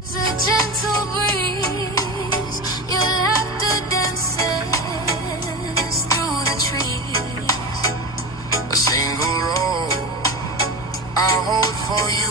It's a gentle breeze, your laughter dances through the trees. A single rose I hold for you.